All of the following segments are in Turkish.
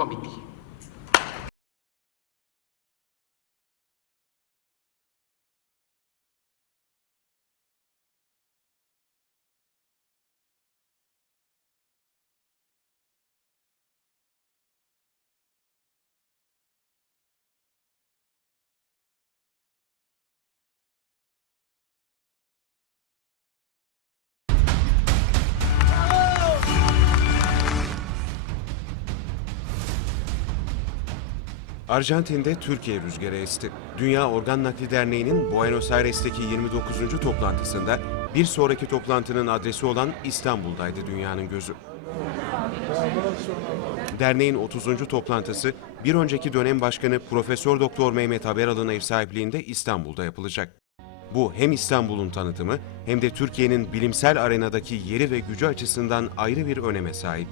Committee. Arjantin'de Türkiye rüzgarı esti. Dünya Organ Nakli Derneği'nin Buenos Aires'teki 29. toplantısında bir sonraki toplantının adresi olan İstanbul'daydı dünyanın gözü. Derneğin 30. toplantısı bir önceki dönem başkanı Profesör Doktor Mehmet Haberal'ın ev sahipliğinde İstanbul'da yapılacak. Bu hem İstanbul'un tanıtımı hem de Türkiye'nin bilimsel arenadaki yeri ve gücü açısından ayrı bir öneme sahip.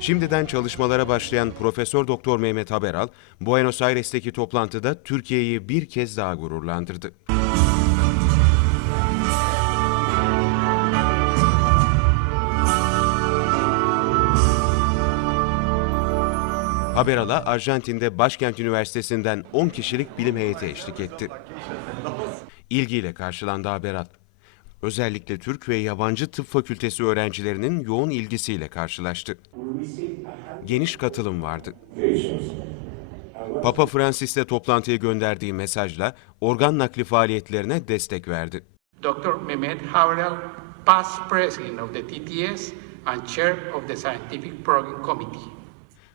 Şimdiden çalışmalara başlayan Profesör Doktor Mehmet Haberal, Buenos Aires'teki toplantıda Türkiye'yi bir kez daha gururlandırdı. Haberal'a Arjantin'de Başkent Üniversitesi'nden 10 kişilik bilim heyeti eşlik etti. İlgiyle karşılandı Haberal. Özellikle Türk ve yabancı tıp fakültesi öğrencilerinin yoğun ilgisiyle karşılaştı. Geniş katılım vardı. Papa Francis'le toplantıya gönderdiği mesajla organ nakli faaliyetlerine destek verdi. Dr. Mehmet Haverel, past president of the TTS and chair of the Scientific Program Committee.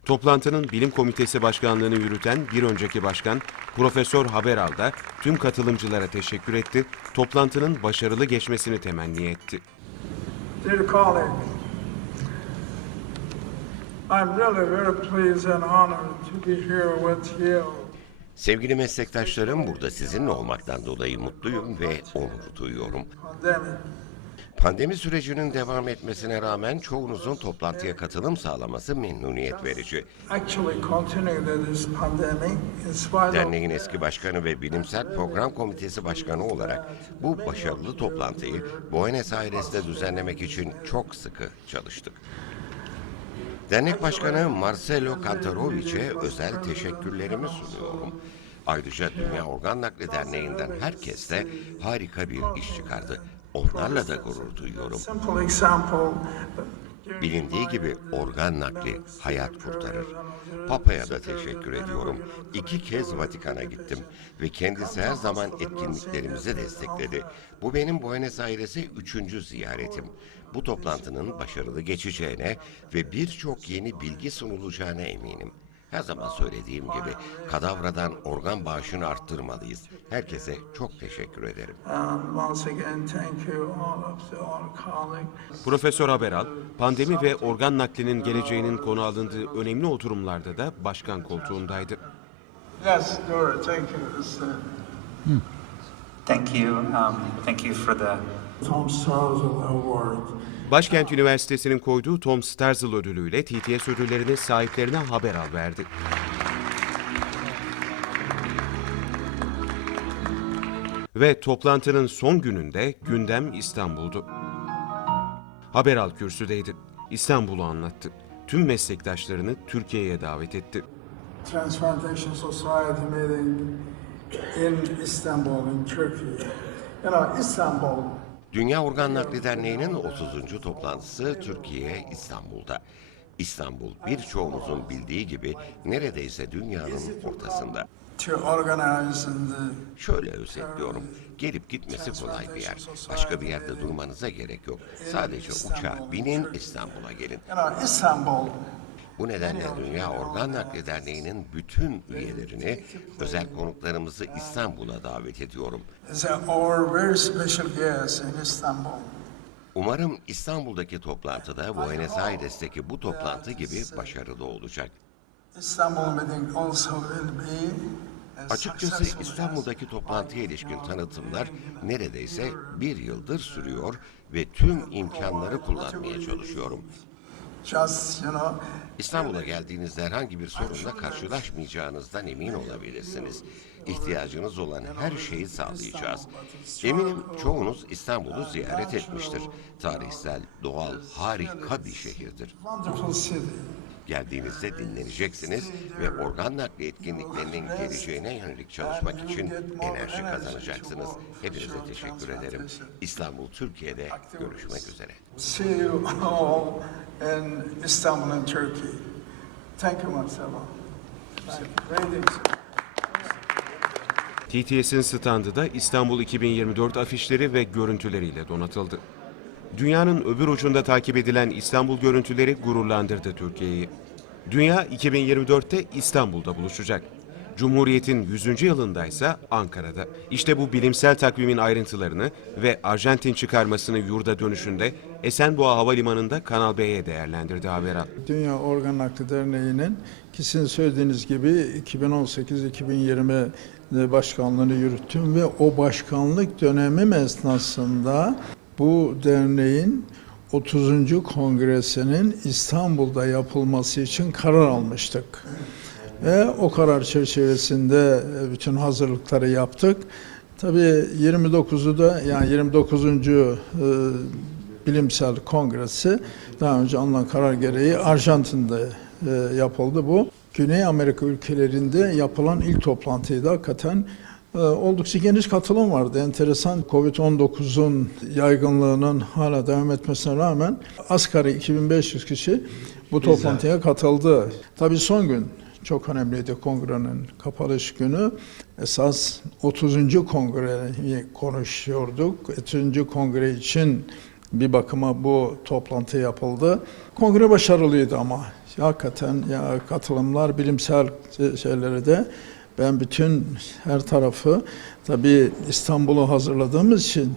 Toplantının bilim komitesi başkanlığını yürüten bir önceki başkan Profesör Haberal da tüm katılımcılara teşekkür etti, toplantının başarılı geçmesini temenni etti. Dear colleagues, I'm really very pleased and honored to be here with you. Sevgili meslektaşlarım burada sizinle olmaktan dolayı mutluyum ve onur duyuyorum. Pandemi sürecinin devam etmesine rağmen çoğunuzun toplantıya katılım sağlaması memnuniyet verici. Derneğin eski başkanı ve bilimsel program komitesi başkanı olarak bu başarılı toplantıyı Buenos Aires'te düzenlemek için çok sıkı çalıştık. Dernek Başkanı Marcelo Kantarovic'e özel teşekkürlerimi sunuyorum. Ayrıca Dünya Organ Nakli Derneği'nden herkes de harika bir iş çıkardı. Onlarla da gurur duyuyorum. Bilindiği gibi organ nakli hayat kurtarır. Papa'ya da teşekkür ediyorum. İki kez Vatikan'a gittim ve kendisi her zaman etkinliklerimizi destekledi. Bu benim Buenos Aires'e üçüncü ziyaretim. Bu toplantının başarılı geçeceğine ve birçok yeni bilgi sunulacağına eminim. Her zaman söylediğim gibi kadavradan organ bağışını arttırmalıyız. Herkese çok teşekkür ederim. Profesör Haberal, pandemi ve organ naklinin geleceğinin konu alındığı önemli oturumlarda da başkan koltuğundaydı. Yes, Dora, thank you. The Thank you. Um, thank you for the Tom Starzl Award. Başkent Üniversitesi'nin koyduğu Tom Starzl ödülüyle TTS ödüllerini sahiplerine Haberal verdi. Ve toplantının son gününde gündem İstanbul'du. Haberal kürsüdeydi. İstanbul'u anlattı. Tüm meslektaşlarını Türkiye'ye davet etti. Transplantation Society meeting in Istanbul, in Turkey. You know, Istanbul Dünya Organ Nakli Derneği'nin 30. toplantısı Türkiye, İstanbul'da. İstanbul birçoğumuzun bildiği gibi neredeyse dünyanın ortasında. Şöyle özetliyorum. Gelip gitmesi kolay bir yer. Başka bir yerde durmanıza gerek yok. Sadece uçağa binin İstanbul'a gelin. Bu nedenle Dünya Organ Nakli Derneği'nin bütün üyelerini, özel konuklarımızı İstanbul'a davet ediyorum. Umarım İstanbul'daki toplantıda Buenos Aires'teki bu toplantı gibi başarılı olacak. Açıkçası İstanbul'daki toplantıya ilişkin tanıtımlar neredeyse bir yıldır sürüyor ve tüm imkanları kullanmaya çalışıyorum. İstanbul'a geldiğinizde herhangi bir sorunla karşılaşmayacağınızdan emin olabilirsiniz. İhtiyacınız olan her şeyi sağlayacağız. Eminim çoğunuz İstanbul'u ziyaret etmiştir. Tarihsel, doğal, harika bir şehirdir. Geldiğinizde dinleneceksiniz ve organ nakli etkinliklerinin geleceğine yönelik çalışmak için enerji kazanacaksınız. Hepinize teşekkür ederim. İstanbul, Türkiye'de görüşmek üzere. See you all in Istanbul and Turkey. Thank you, Marcelo. Thank you. Greetings. TTS'in standı da İstanbul 2024 afişleri ve görüntüleriyle donatıldı. Dünyanın öbür ucunda takip edilen İstanbul görüntüleri gururlandırdı Türkiye'yi. Dünya 2024'te İstanbul'da buluşacak. Cumhuriyet'in 100. yılındaysa Ankara'da. İşte bu bilimsel takvimin ayrıntılarını ve Arjantin çıkarmasını yurda dönüşünde Esenboğa Havalimanı'nda Kanal B'ye değerlendirdi Haberat. Dünya Organ Nakli Derneği'nin ki sizin söylediğiniz gibi 2018-2020 başkanlığını yürüttüm ve o başkanlık dönemim esnasında bu derneğin 30. kongresinin İstanbul'da yapılması için karar almıştık. Ve o karar çerçevesinde bütün hazırlıkları yaptık. Tabii 29'u da yani 29. e, bilimsel kongresi daha önce alınan karar gereği Arjantin'de e, yapıldı bu. Güney Amerika ülkelerinde yapılan ilk toplantıydı hakikaten. E, oldukça geniş katılım vardı. Enteresan Covid-19'un yaygınlığının hala devam etmesine rağmen asgari 2500 kişi bu toplantıya katıldı. Tabii son gün çok önemliydi kongrenin kapanış günü. Esas 30. kongreyi konuşuyorduk. 30. kongre için bir bakıma bu toplantı yapıldı. Kongre başarılıydı ama hakikaten ya katılımlar bilimsel şeylere de ben bütün her tarafı tabii İstanbul'u hazırladığımız için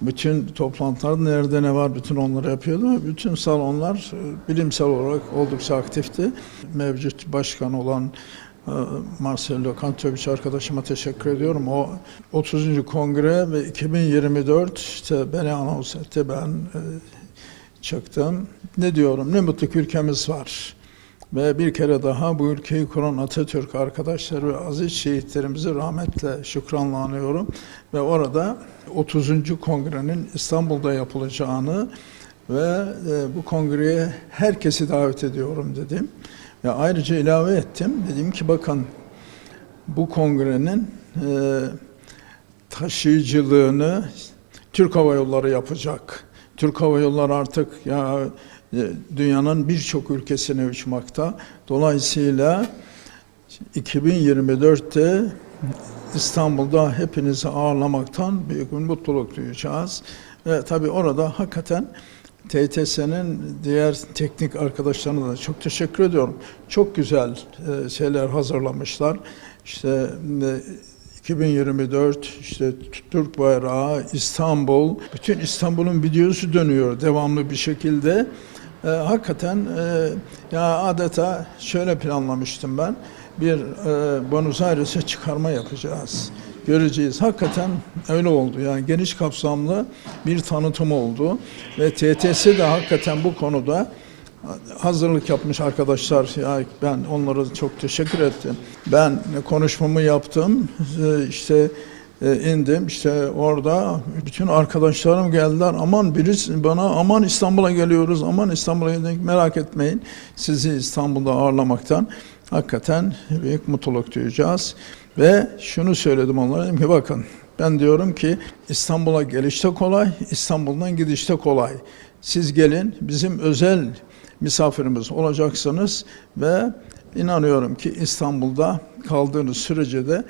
bütün toplantılar nerede ne var bütün onları yapıyordu. Bütün salonlar e, bilimsel olarak oldukça aktifti. Mevcut başkan olan e, Marcelo Kantovic arkadaşıma teşekkür ediyorum. O 30. kongre ve 2024 işte beni anons etti. Ben e, çıktım. Ne diyorum? Ne mutlu ki ülkemiz var. Ve bir kere daha bu ülkeyi kuran Atatürk arkadaşları ve aziz şehitlerimizi rahmetle şükranla anıyorum. Ve orada 30. kongrenin İstanbul'da yapılacağını ve e, bu kongreye herkesi davet ediyorum dedim. Ve ayrıca ilave ettim. Dedim ki bakın bu kongrenin e, taşıyıcılığını Türk Hava Yolları yapacak. Türk Hava Yolları artık ya dünyanın birçok ülkesine uçmakta. Dolayısıyla 2024'te İstanbul'da hepinizi ağırlamaktan büyük bir mutluluk duyacağız. Ve tabii orada hakikaten TTS'nin diğer teknik arkadaşlarına da çok teşekkür ediyorum. Çok güzel e, şeyler hazırlamışlar. İşte e, 2024 işte Türk bayrağı, İstanbul, bütün İstanbul'un videosu dönüyor devamlı bir şekilde. E, hakikaten e, ya adeta şöyle planlamıştım ben. Bir e, Buenos Aires'e çıkarma yapacağız. Göreceğiz. Hakikaten öyle oldu. Yani geniş kapsamlı bir tanıtım oldu. Ve TTS de hakikaten bu konuda hazırlık yapmış arkadaşlar. Ya ben onlara çok teşekkür ettim. Ben konuşmamı yaptım. Ee, işte e, indim. İşte orada bütün arkadaşlarım geldiler. Aman birisi bana aman İstanbul'a geliyoruz. Aman İstanbul'a geldik. Merak etmeyin. Sizi İstanbul'da ağırlamaktan hakikaten büyük mutluluk duyacağız. Ve şunu söyledim onlara. Dedim ki bakın ben diyorum ki İstanbul'a gelişte kolay, İstanbul'dan gidişte kolay. Siz gelin bizim özel misafirimiz olacaksınız ve inanıyorum ki İstanbul'da kaldığınız sürece de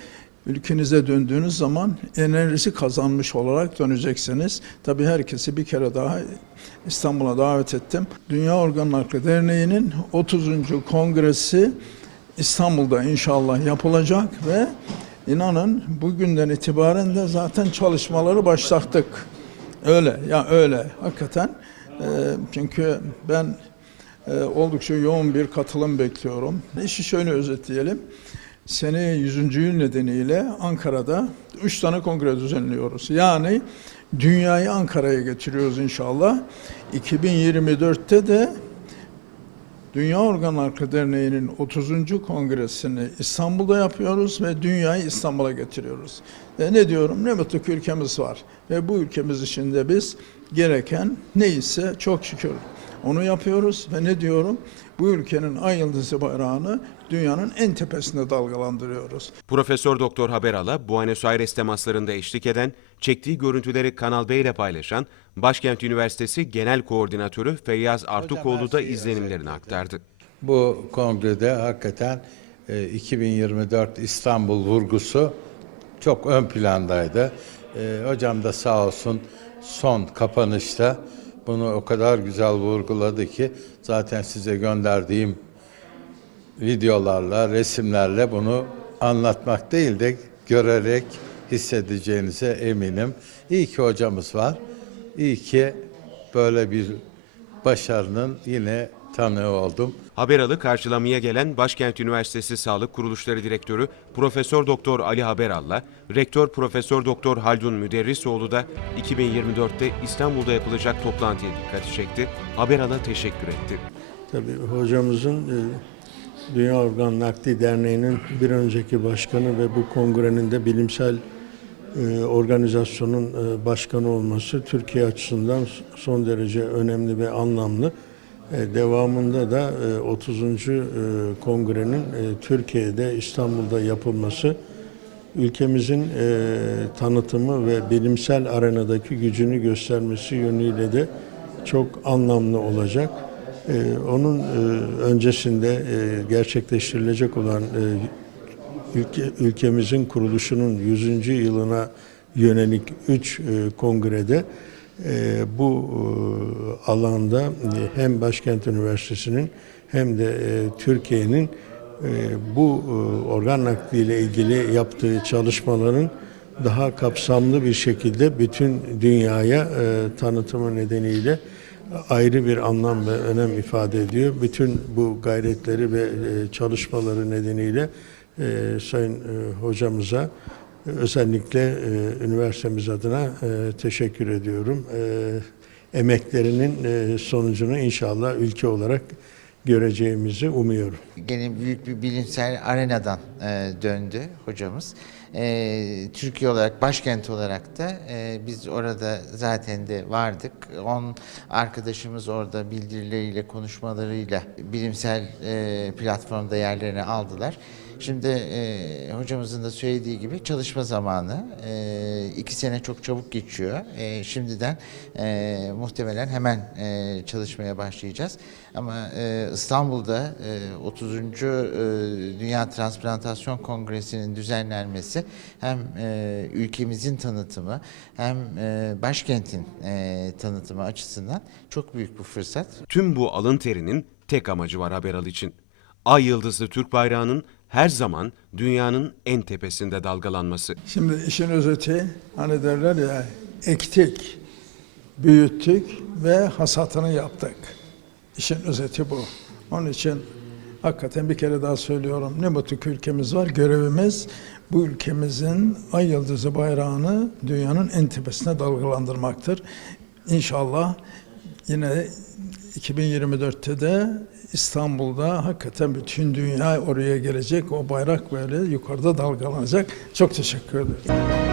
ülkenize döndüğünüz zaman enerjisi kazanmış olarak döneceksiniz. Tabii herkesi bir kere daha İstanbul'a davet ettim. Dünya Organ Nakli Derneği'nin 30. kongresi İstanbul'da inşallah yapılacak ve inanın bugünden itibaren de zaten çalışmaları başlattık. Öyle ya öyle hakikaten. Ee, çünkü ben e, oldukça yoğun bir katılım bekliyorum. İşi şöyle özetleyelim. Seneye 100. yıl nedeniyle Ankara'da 3 tane kongre düzenliyoruz. Yani dünyayı Ankara'ya getiriyoruz inşallah. 2024'te de Dünya Organ Nakli Derneği'nin 30. kongresini İstanbul'da yapıyoruz ve dünyayı İstanbul'a getiriyoruz. Ve ne diyorum? Ne mutlu ülkemiz var. Ve bu ülkemiz içinde biz gereken neyse çok şükür onu yapıyoruz ve ne diyorum? Bu ülkenin ay yıldızı bayrağını dünyanın en tepesinde dalgalandırıyoruz. Profesör Doktor Haberal'a Buenos Aires temaslarında eşlik eden, çektiği görüntüleri Kanal B ile paylaşan Başkent Üniversitesi Genel Koordinatörü Feyyaz Artukoğlu da izlenimlerini aktardı. Bu kongrede hakikaten e, 2024 İstanbul vurgusu çok ön plandaydı. E, Hocam da sağ olsun son kapanışta bunu o kadar güzel vurguladı ki zaten size gönderdiğim videolarla, resimlerle bunu anlatmak değil de görerek hissedeceğinize eminim. İyi ki hocamız var. İyi ki böyle bir başarının yine tanığı oldum. Haberalı karşılamaya gelen Başkent Üniversitesi Sağlık Kuruluşları Direktörü Profesör Doktor Ali Haberal'la Rektör Profesör Doktor Haldun Müderrisoğlu da 2024'te İstanbul'da yapılacak toplantıya dikkati çekti. Haberal'a teşekkür etti. Tabii hocamızın e, Dünya Organ Nakli Derneği'nin bir önceki başkanı ve bu kongrenin de bilimsel e, organizasyonun e, başkanı olması Türkiye açısından son derece önemli ve anlamlı. E, Devamında da e, 30. e, kongrenin e, Türkiye'de İstanbul'da yapılması ülkemizin tanıtımı ve bilimsel arenadaki gücünü göstermesi yönüyle de çok anlamlı olacak. Onun öncesinde gerçekleştirilecek olan ülke, ülkemizin kuruluşunun 100. yılına yönelik 3 kongrede bu e, alanda e, hem Başkent Üniversitesi'nin hem de e, Türkiye'nin bu organ nakliyle ilgili yaptığı çalışmaların daha kapsamlı bir şekilde bütün dünyaya tanıtımı nedeniyle ayrı bir anlam ve önem ifade ediyor. Bütün bu gayretleri ve çalışmaları nedeniyle Sayın hocamıza özellikle e, üniversitemiz adına e, teşekkür ediyorum. E, emeklerinin e, sonucunu inşallah ülke olarak göreceğimizi umuyorum. Gene büyük bir bilimsel arenadan e, döndü hocamız. E, Türkiye olarak, başkent olarak da e, biz orada zaten de vardık. On arkadaşımız orada bildirileriyle, konuşmalarıyla bilimsel e, platformda yerlerini aldılar. Şimdi e, hocamızın da söylediği gibi çalışma zamanı. E, iki sene çok çabuk geçiyor. E, şimdiden e, muhtemelen hemen e, çalışmaya başlayacağız. Ama e, İstanbul'da e, 30. e, Dünya Transplantasyon Kongresi'nin düzenlenmesi hem e, ülkemizin tanıtımı hem e, başkentin e, tanıtımı açısından çok büyük bir fırsat. Tüm bu alın terinin tek amacı var Haberal için. Ay yıldızlı Türk bayrağının her zaman dünyanın en tepesinde dalgalanması. Şimdi işin özeti hani derler ya ektik, büyüttük ve hasatını yaptık. İşin özeti bu. Onun için hakikaten bir kere daha söylüyorum. Ne mutlu ülkemiz var. Görevimiz bu ülkemizin ay yıldızı bayrağını dünyanın en tepesine dalgalandırmaktır. İnşallah yine 2024'te de İstanbul'da hakikaten bütün dünya oraya gelecek. O bayrak böyle yukarıda dalgalanacak. Çok teşekkür ederim.